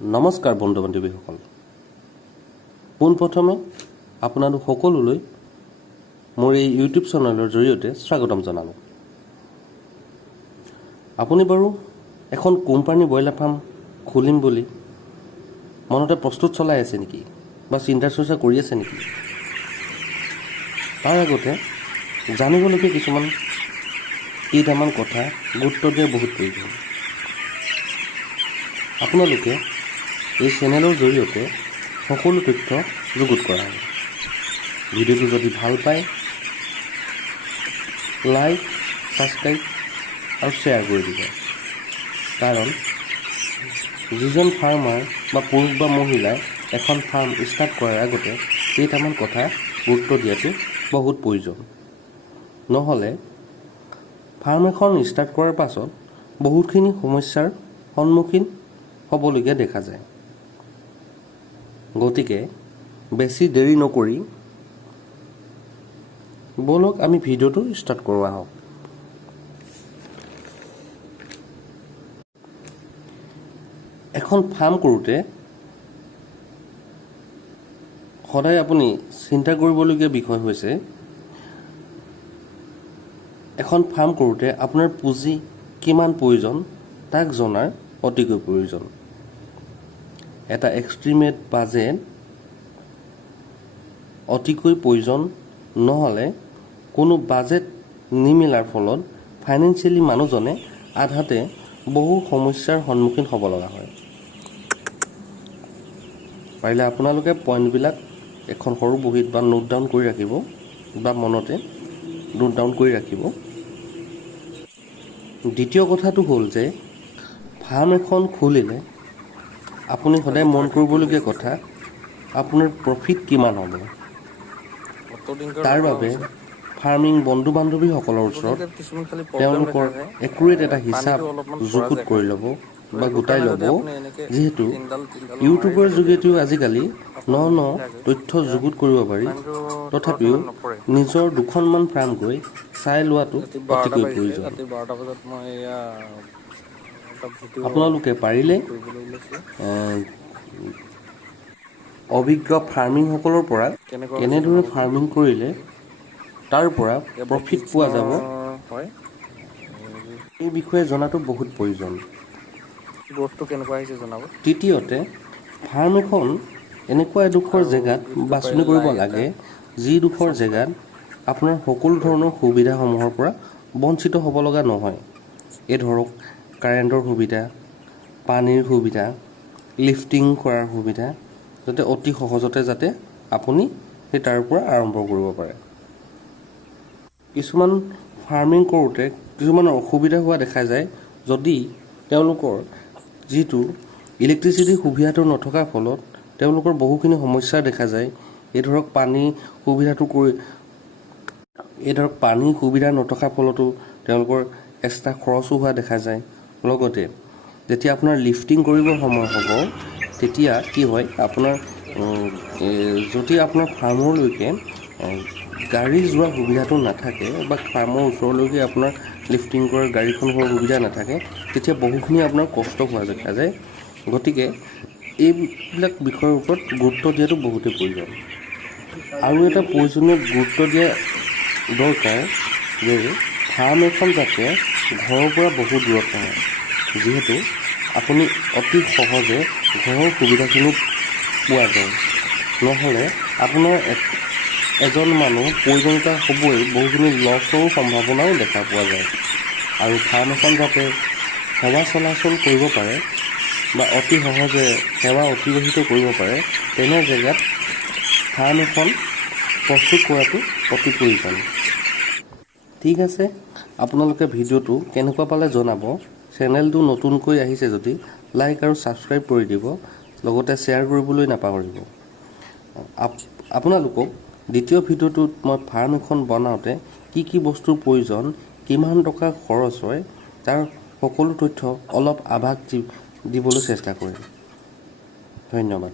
নমস্কাৰ বন্ধু বান্ধৱীসকল, পোনপ্ৰথমে আপোনালোক সকলোলৈ মোৰ এই ইউটিউব চেনেলৰ জৰিয়তে স্বাগতম জনালোঁ। আপুনি বাৰু এখন কোম্পানী ব্ৰইলাৰ ফাৰ্ম খুলিম বুলি মনতে প্ৰস্তুত চলাই আছে নেকি বা চিন্তা চৰ্চা কৰি আছে নেকি? তাৰ আগতে জানিবলগীয়া কেইটামান কথা গুৰুত্ব দিয়া বহুত প্ৰয়োজন। আপোনালোকে এই চেনেলৰ জৰিয়তে সকলো তথ্য যুগুত কৰা হয়। ভিডিঅ'টো যদি ভাল পায় লাইক, ছাবস্ক্ৰাইব আৰু শ্বেয়াৰ কৰি দিব। কাৰণ যিজন ফাৰ্মাৰ বা পুৰুষ বা মহিলাই এখন ফাৰ্ম ষ্টাৰ্ট কৰাৰ আগতে কেইটামান কথা গুৰুত্ব দিয়াটো বহুত প্ৰয়োজন। নহ'লে ফাৰ্ম এখন ষ্টাৰ্ট কৰাৰ পাছত বহুতখিনি সমস্যাৰ সন্মুখীন হ'বলগীয়া দেখা যায়। গতিকে বেছি দেৰি নকৰি ব'লক আমি ভিডিঅ'টো ষ্টাৰ্ট কৰোঁ আহক। এখন ফাৰ্ম কৰোঁতে সদায় আপুনি চিন্তা কৰিবলগীয়া বিষয় হৈছে এখন ফাৰ্ম কৰোঁতে আপোনাৰ পুঁজি কিমান প্ৰয়োজন তাক জনাৰ অতিকৈ প্ৰয়োজন। এটা এষ্টিমেট বাজেট অতিকৈ প্ৰয়োজন, নহ'লে কোনো বাজেট নিমিলাৰ ফলত ফাইনেন্সিয়েলি মানুহজনে আধাতে বহু সমস্যাৰ সন্মুখীন হ'ব লগা হয়। পাৰিলে আপোনালোকে পইণ্টবিলাক এখন সৰু বহীত বা নোট ডাউন কৰি ৰাখিব বা মনতে নোট ডাউন কৰি ৰাখিব। দ্বিতীয় কথাটো হ'ল যে ফাৰ্ম এখন খুলিলে আপুনি সদায় মন কৰিবলগীয়া কথা আপোনাৰ প্ৰফিট কিমান হ'ব। তাৰ বাবে ফাৰ্মিং বন্ধু বান্ধৱীসকলৰ ওচৰত তেওঁলোকৰ একুৰেট এটা হিচাপ যুগুত কৰি ল'ব বা গোটাই ল'ব। যিহেতু ইউটিউবৰ যোগেদিও আজিকালি ন তথ্য যুগুত কৰিব পাৰি, তথাপিও নিজৰ দুখনমান ফাৰ্ম গৈ চাই লোৱাটো অতিকৈ প্ৰয়োজন। আপোনালোকে পাৰিলে অভিজ্ঞ ফাৰ্মিংসকলৰ পৰা কেনেদৰে ফাৰ্মিং কৰিলে তাৰ পৰা প্ৰফিট পোৱা যাব এই বিষয়ে জনাটো বহুত প্ৰয়োজন। তৃতীয়তে ফাৰ্ম এখন এনেকুৱা এডোখৰ জেগাত বাছনি কৰিব লাগে যিডোখৰ জেগাত আপোনাৰ সকলো ধৰণৰ সুবিধাসমূহৰ পৰা বঞ্চিত হ'ব লগা নহয়। এই ধৰক কাৰেণ্টৰ সুবিধা, পানীৰ সুবিধা, লিফটিং কৰাৰ সুবিধা, যাতে অতি সহজতে যাতে আপুনি সেই তাৰ পৰা আৰম্ভ কৰিব পাৰে। কিছুমান ফাৰ্মিং কৰোঁতে কিছুমান অসুবিধা হোৱা দেখা যায়, যদি তেওঁলোকৰ যিটো ইলেক্ট্ৰিচিটিৰ সুবিধাটো নথকাৰ ফলত তেওঁলোকৰ বহুখিনি সমস্যা দেখা যায়। এই ধৰক পানীৰ সুবিধা নথকাৰ ফলতো তেওঁলোকৰ এক্সট্ৰা খৰচো হোৱা দেখা যায়। লগতে যেতিয়া আপোনাৰ লিফটিং কৰিবৰ সময় হ'ব তেতিয়া কি হয়, আপোনাৰ যদি আপোনাৰ ফাৰ্মলৈকে গাড়ী যোৱাৰ সুবিধাটো নাথাকে বা ফাৰ্মৰ ওচৰলৈকে আপোনাৰ লিফটিং কৰাৰ গাড়ীখন হোৱাৰ সুবিধা নাথাকে, তেতিয়া বহুখিনি আপোনাৰ কষ্ট হোৱা দেখা যায়। গতিকে এইবিলাক বিষয়ৰ ওপৰত গুৰুত্ব দিয়াটো বহুতেই প্ৰয়োজন। আৰু এটা প্ৰয়োজনীয় গুৰুত্ব দিয়া দৰকাৰ যে ফাৰ্ম এখন যাতে ঘৰৰ পৰা বহু দূৰত নহয়, যিহেতু আপুনি অতি সহজে ঘৰৰ সুবিধাখিনি পোৱা যায়। নহ'লে আপোনাৰ এজন মানুহ প্ৰয়োজনীয়তা হ'বই, বহুখিনি লছৰো সম্ভাৱনাও দেখা পোৱা যায়। আৰু ফাৰ্ম এখন যাতে সেৱা চলাচল কৰিব পাৰে বা অতি সহজে সেৱা অতিবাহিত কৰিব পাৰে, তেনে জেগাত ফাৰ্ম এখন প্ৰস্তুত কৰাটো অতি প্ৰয়োজন। ঠিক আছে, আপোনালোকে ভিডিঅ'টো কেনেকুৱা পালে জনাব। চেনেলটো নতুনকৈ আহিছে যদি লাইক আৰু ছাবস্ক্ৰাইব কৰি দিব, লগতে শ্বেয়াৰ কৰিবলৈ নাপাহৰিব। আপোনালোকক দ্বিতীয় ভিডিঅ'টোত মই ফাৰ্ম এখন বনাওঁতে কি বস্তুৰ প্ৰয়োজন, কিমান টকা খৰচ হয়, তাৰ সকলো তথ্য অলপ আভাস দিবলৈ চেষ্টা কৰিম। ধন্যবাদ।